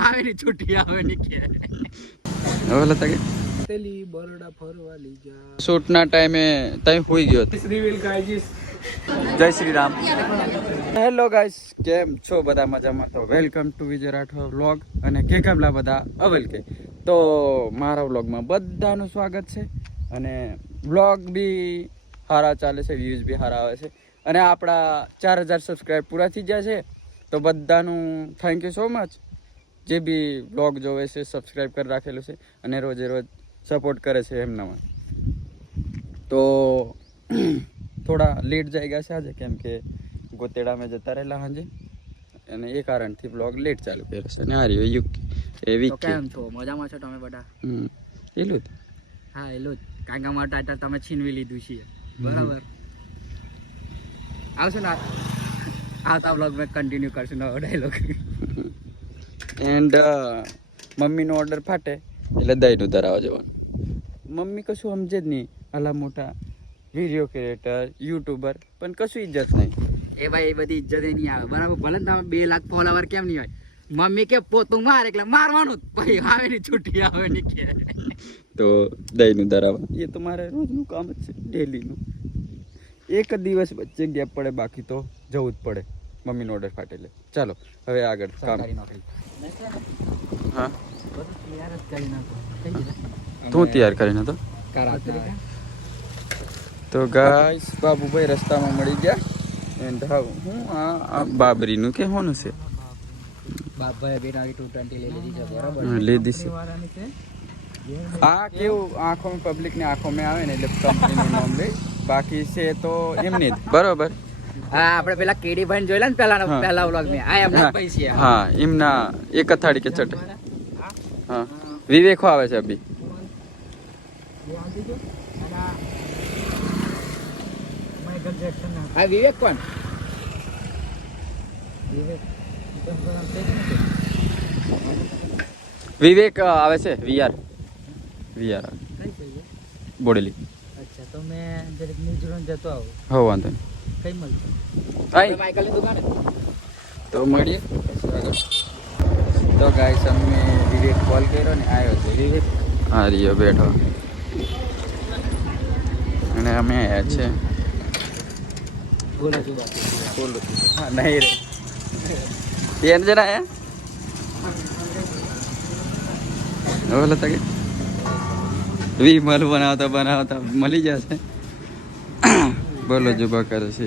આવે ની છૂટી આવે ની કે હવે લતા કે તેલી બરોડા ફરવા લઈ જા શૂટ ના ટાઈમે તઈ હોઈ ગયો રિવીલ ગાઈસ જય શ્રી રામ હેલો ગાઈસ કેમ છો બધા મજામાં તો welcome to Vijay Rathod vlog અને કે કામલા બધા અવેલ કે તો મારા વ્લોગમાં બધાનું સ્વાગત છે અને વ્લોગ બી સારા ચાલે છે વ્યૂઝ બી સારા આવે છે અને આપણા 4000 સબસ્ક્રાઇબ પૂરા થઈ ગયા છે તો બધાનું થેન્ક યુ સો મચ જે બી વ્લોગ જોવે છે સબસ્ક્રાઇબ કરી રાખેલું છે અને રોજે રોજ સપોર્ટ કરે છે એમનામાં તો થોડા લેટ જઈ ગયા છે આજે કેમ કે ગોતેડામાં જતા રહેલા હાજે અને એ કારણથી બ્લોગ લેટ ચાલુ કર્યો છે અને આ રહ્યો યુક એ વીક કેમ છો મજામાં છો તમે બધા એલું જ હા એલું જ કાંગા માટે આટા તમે છીનવી લીધું છે બરાબર આવશે ને આવતા બ્લોગ મેં કન્ટિન્યુ કરશું નવો ડાયલોગ એન્ડ મમ્મીનો ઓર્ડર ફાટે એટલે દહીંનું ધરાવવા જવાનું મમ્મી કશું સમજે જ નહીં આલા મોટા વિડીયો ક્રિએટર યુટ્યુબર પણ કશું ઇજ્જત નહીં એ ભાઈ એ બધી ઇજ્જત નહીં આવે બરાબર ભલે ને તમે 2 લાખ ફોલોવર કેમ નહીં હોય મમ્મી કે પોતું માર એટલે મારવાનું જ પછી આવે ની છૂટી આવે ની કે તો દહીંનું ધરાવવા એ તો મારે રોજનું કામ જ છે ડેલીનું એક દિવસ વચ્ચે ગેપ પડે બાકી તો જવું જ પડે મમ્મીનો ઓર્ડર ફાટે એટલે ચાલો હવે આગળ કામ હા તું તૈયાર કરીને તો તો ગાઈસ બાબુભાઈ રસ્તામાં મળી ગયા એન્ડ હા હું આ બાબરીનું કે હોનું છે બાપભાઈ બેટા 220 લઈ લીધી છે બરાબર લીધી છે આ કેવું આંખો પબ્લિક ની આંખો માં આવે ને એટલે કંપનીનું નામ લે બાકી છે તો એમની જ બરોબર હા આપણે પેલા કેડી ભાઈ જોઈલા ને પહેલા વ્લોગ મે આ એમના પૈસા હા એમના એક થાળી કે ચટે હા વિવેકો આવે છે અભી હા વિવેક કોણ વિવેક આવે છે વીઆર બોડેલી અચ્છા તો મેં જરીક ન્યુઝીલેન્ડ જતો આવું હો વાંધો નહીં કઈ મળશે આઈ માઈકલની દુકાને તો મળીએ તો ગાઈસ અમે વિવેક કોલ કર્યો ને આવ્યો છે વિવેક હા રહ્યો બેઠો અને અમે આવ્યા છે બોલો હા નહીં રે એન જરા આયા હવે લતા કે વિમલ બનાવતા મળી જશે બોલો જુબા કરે છે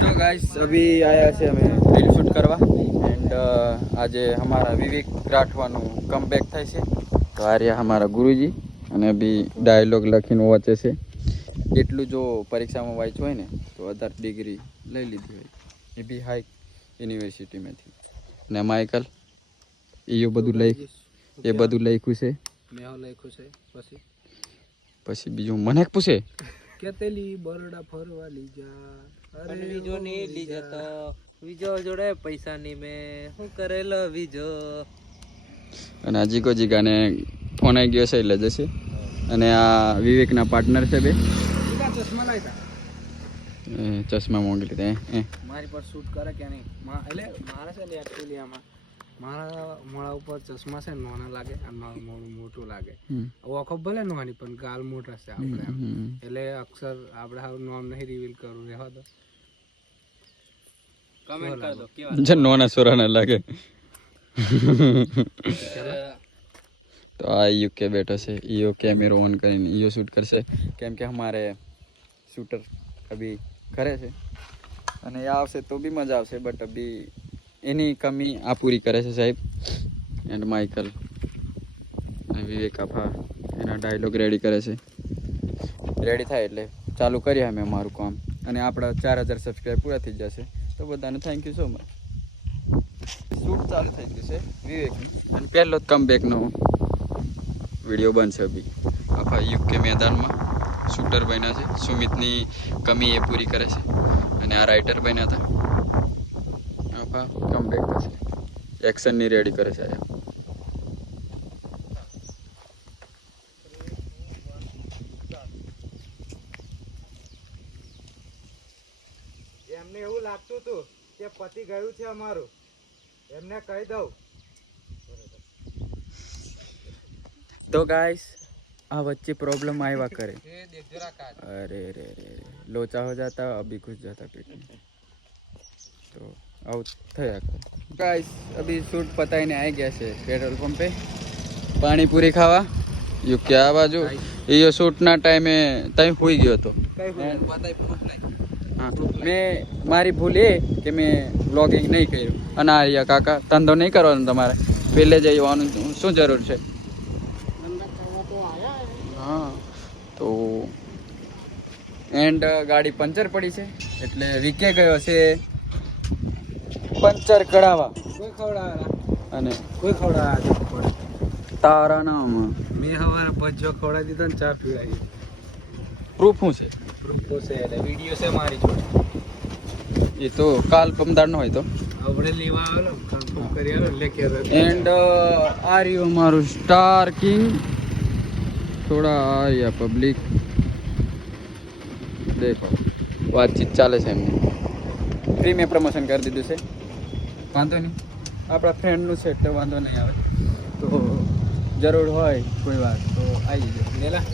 तो गाइस अभी आया से हमें रील शूट करवा एंड આજે हमारा विवेक राठवाનું કમબેક થાય છે તો આ રહ્યા हमारा गुरुजी અને અભી ડાયલોગ લખીને વાંચે છે એટલું જો પરીક્ષામાં વાંચ્યું હોય ને તો 18 ડિગ્રી લઈ લીધી હોય એ બી હાઈ યુનિવર્સિટીમાંથી ને માઇકલ એ બધું લખ્યું છે મેં લખ્યું છે પછી બીજું મને પૂછે કે તેલી બરોડા ફરવા લઈ જા અરે વિજો ની લઈ જતો વિજો જોડે પૈસા ની મે હું કરેલો વિજો અને આ જીગાને ફોન આવી ગયો છે એટલે જશે અને આ વિવેકના પાર્ટનર છે બે ચશ્મા લાવ્યા ચશ્મા મોંઘી લીધા મારી પર શૂટ કરે કે નહીં એટલે મારે છે ને એકચ્યુઅલી આમાં મારા મોડા ઉપર ચશ્મા છે નાના લાગે અને મારું મોડું મોટું લાગે ઓખો ભલે નાની પણ ગાલ મોટા છે આપણે એટલે અક્ષર આપણે હારું નામ નહીં રિવીલ કરવું રહેવા દો કમેન્ટ કર દો કેવા જે નોના સોરાના લાગે તો આ યુકે બેઠો છે ઈઓ કેમેરો ઓન કરીને ઈઓ શૂટ કરશે કેમ કે हमारे शूटर अभी કરે છે અને એ આવશે તો બી મજા આવશે બટ અભી એની કમી આ પૂરી કરે છે સાહેબ એન્ડ માઇકલ અને વિવેક આપા એના ડાયલોગ રેડી કરે છે રેડી થાય એટલે ચાલુ કરીએ અમે અમારું કામ અને આપણા 4000 સબસ્ક્રાઇબ પૂરા થઈ જશે તો બધાને thank you so much shoot ચાલુ થઈ ગયું છે વિવેક અને પહેલો જ કમબેકનો વિડીયો બનશે અભી આપા યુકે મેદાનમાં શૂટર બન્યા છે સુમિતની કમી એ પૂરી કરે છે અને આ રાઇટર બન્યા હતા આપા કમબેક થશે એક્શનની રેડી કરે છે એમને એવું લાગતું હતું કે પતિ પતી ગયું છે અમારું, એમને કહી દઉં. તો ગાइस આ વચ્ચે प्रॉब्लम आया करे, अरे रे रे लोचा हो जाता, अभी घुस जाता पेट में, तो आउट थया करे. गाइस अभी शूट पताईने आई गया છે પેટ્રોલ પંપે પાણીપુરી ખાવા. યુકે આ બાજુ એ શૂટના ટાઈમે ત્યાં હોઈ ગયો હતો. હા મેં મારી ભૂલ એ કે મેં વ્લોગિંગ નહીં કર્યું. અને આ રહ્યા કાકા, ધંધો નહીં કરવાનો તમારે, પહેલે જ આવવાનું શું જરૂર છે? હા તો એન્ડ ગાડી પંચર પડી છે એટલે વીકે ગયો છે પંચર કઢાવા. કોઈ ખવડાવેલા અને કોઈ ખવડાવ્યા તારા નામ મેં હવારે ભજીયો ખવડાવી દીધો ને ચા પીવડાવી. પ્રૂફ શું છે? પ્રૂફો છે એટલે વિડીયો છે મારી જોડે. એ તો કાલ પમદારનો હોય તો આપણે લેવા આવેલો કન્ફર્મ કરી આવેલો લેકે એન્ડ આ રહ્યું અમારું સ્ટાર કિંગ. થોડા આયા પબ્લિક દેખો, વાતચીત ચાલે છે એમની. ફ્રી મેં પ્રમોશન કરી દીધું છે, વાંધો નહીં, આપણા ફ્રેન્ડનું છે એટલે વાંધો નહીં આવે. તો જરૂર હોય કોઈ વાત તો આવી જાય. લેલા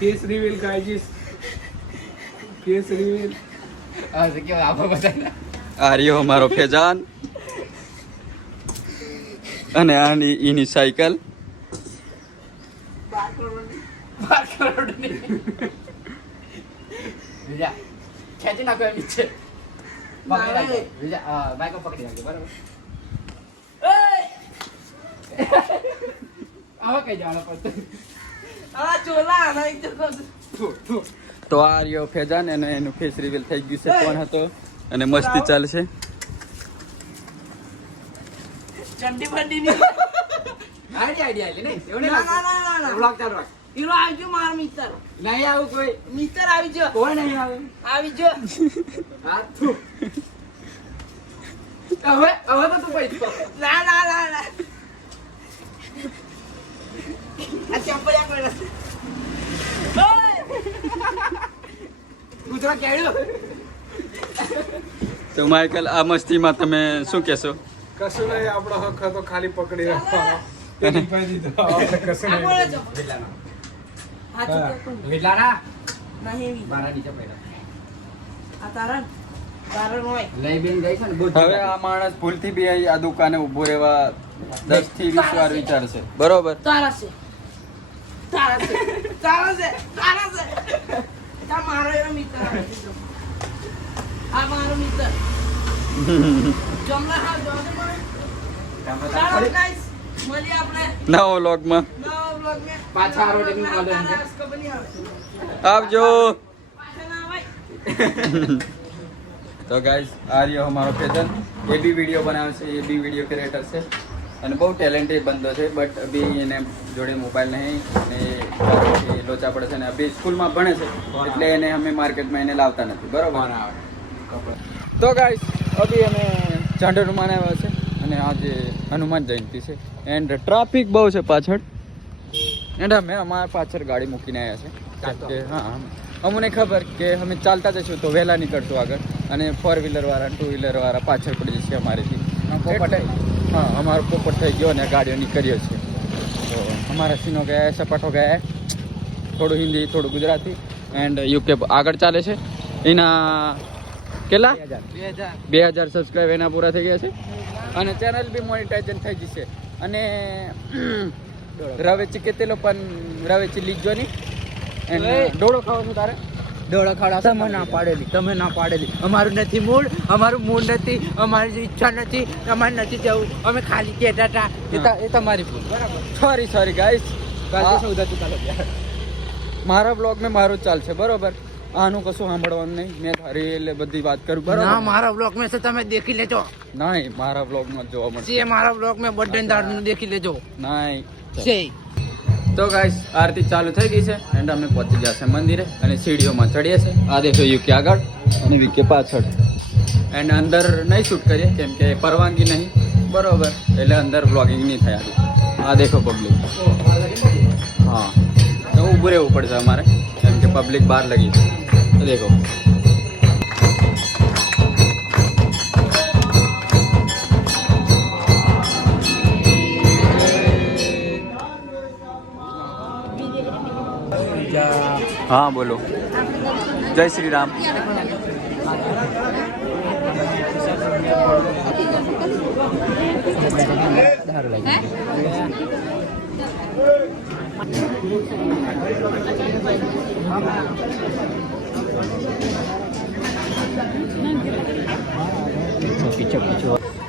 case reveal guys, case reveal. આ રહ્યો અમારો ફેજાન અને આની એની સાયકલ. ખેંચી નાખો એમ નીચે. બાઈક પકડી નાખજો બરાબર. આવા કઈ જવાનો પડતો આ ચોલા આના એક તો આ રહ્યો ફેજાન અને એનું ફેસ રિવીલ થઈ ગયું છે કોણ હતો અને મસ્તી ચાલશે. ચંડી બંડી ની આઈડિયા લે નહીં એવું નહીં. ના વ્લોગ ચાલુ રાખ. હીરો આવજો માર મિત્ર. નહીં આવું કોઈ મિત્ર આવી જો. કોઈ નહીં આવે. આવી જો. હા તું. હવે તો તું પૈસા. ના. આ ચંપલિયા કોઈ નથી. કૂતરા કેળ્યો. તો માઇકલ આ મસ્તીમાં તમે શું કહેશો? કશું નહીં, આપણો હક હતો ખાલી પકડી રાખવાનો. તેની પાસે દીધો આપણે કશું નહીં. વેલાના નહીં બારા નીચે પડ્યો. આ તારણ હોય લઈ બેન ગઈ છે ને બહુ. હવે આ માણસ ભૂલથી બી આ દુકાને ઊભો રહેવા 10 થી 20 વાર વિચારશે. બરોબર? તારા છે આ મારો એવો મિત્ર આ મારો મિત્ર જમલા હા જોજો મને. ચાલો ગાઈસ મળીએ આપણે નવો વ્લોગમાં. નવા વ્લોગ મે પાછા રોટી નું ઓર્ડર છે. આવજો. પાછા ના ભાઈ. તો ગાઈસ આ રહ્યો અમારો ફેજન, એ બી વિડીયો બનાવે છે, એ બી વિડીયો ક્રિએટર છે અને બહુ ટેલેન્ટેડ બંદો છે. બટ અભી એને જોડે મોબાઈલ નહીં અને લોચા પડે છે અને અભી સ્કૂલમાં ભણે છે એટલે એને અમે માર્કેટમાં એને લાવતા નથી. બરોબર? તો ગાઈસ અભી અમે ઝાંડરમાન આવ્યા છે અને આજે હનુમાન જયંતિ છે એન્ડ ટ્રાફિક બહુ છે પાછળ એન્ડ અમે અમારા પાછળ ગાડી મૂકીને આવ્યા છે. હા અમને ખબર કે અમે ચાલતા જઈશું તો વહેલા નીકળશું આગળ અને 4 વ્હીલર વાળા 2 વ્હીલર વાળા પાછળ પડી જશે અમારીથી. હા અમારો પોપટ થઈ ગયો અને ગાડીઓ નીકળ્યો છે. તો અમારા સીનો ગયા, સપાટો ગયા, થોડું હિન્દી થોડું ગુજરાતી એન્ડ યુકે આગળ ચાલે છે. એના કેટલા 2000 સબસ્ક્રાઈબ એના પૂરા થઈ ગયા છે અને ચેનલ બી મોનિટાઇઝેશન થઈ જશે. અને રવેચી કેટલેલો પણ રવેચી લીધો નહીં એન્ડ ડોળો ખાવો છું તારે? ડોળો ખાડા તમે ના પાડેલી અમારું નથી મૂડ, અમારું મૂડ નથી, અમારી ઈચ્છા નથી, અમારે નથી જવું, અમે ખાલી કહેતા હતા. એ તમારી ભૂલ. બરાબર? સોરી ગાઈસ, મારા બ્લોગ મેં મારું જ ચાલશે. બરોબર? આનું કશું સાંભળવાનું નહીં. મેં તારી એટલે બધી વાત કરું. બરોબર? ના મારા બ્લોગ મેં તમે દેખી લેજો. નહીં મારા બ્લોગમાં જોવા મળશે. જે મારા બ્લોગ મેં બર્થડે દાડનું દેખી લેજો. નહીં છે તો ગાઈસ આરતી ચાલુ થઈ ગઈ છે એન્ડ અમે પહોંચી ગયા છે મંદિરે અને સીડીઓમાં ચડીએ છે. આ દેખો યુકે આગળ અને વિકે પાછળ એન્ડ અંદર નહીં શૂટ કરીએ કેમ કે પરવાનગી નહીં. બરોબર? એટલે અંદર બ્લોગિંગ નહીં થાય. આ દેખો પબ્લિક. હા ઊભું રહેવું પડશે અમારે કેમ કે પબ્લિક બહાર લગી છે. તો દેખો हाँ बोलो. जय श्री राम. पीछे पीछे